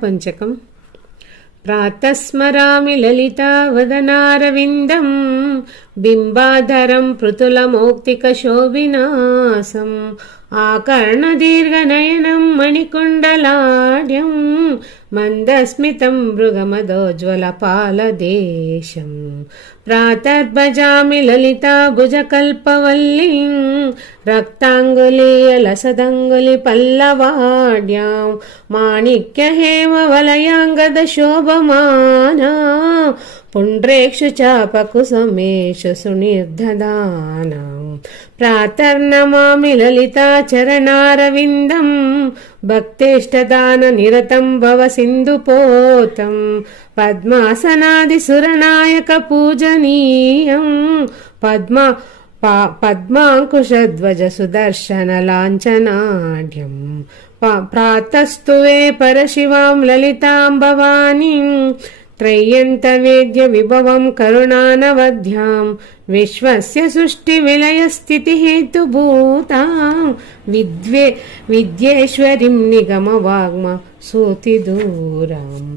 पंचकम् प्रातः स्मरामि ललितावदनारविन्दम् बिम्बाधरम् पृथुलमौक्तिकशोभिनासम् आकर्णदीर्घनयनम् मणिकुण्डलाढ्यम् मन्दस्मितम् मृगमदोज्ज्वलपालदेशम् प्रातर्भजामि ललिता भुजकल्पवल्लीम् रक्ताङ्गुलीयलसदङ्गुलिपल्लवाढ्याम् माणिक्यहेमवलयाङ्गदशोभमाना पुण्ड्रेक्षु चापकुसुमेषु सुनिर्दधानाम् प्रातर्नमामि ललिता चरणारविन्दम् भक्तेष्टदाननिरतम् भव सिन्धुपोतम् पद्मासनादिसुरनायक पूजनीयम् पद्माङ्कुशध्वज सुदर्शन लाञ्छनाढ्यम् प्रातस्तुवे परशिवाम् ललिताम् भवानीम् त्रय्यन्तवेद्य विभवम् करुणानवध्याम् विश्वस्य सृष्टिविलयस्थितिहेतुभूताम् विद्येश्वरीम् निगमवाग्म सूतिदूराम्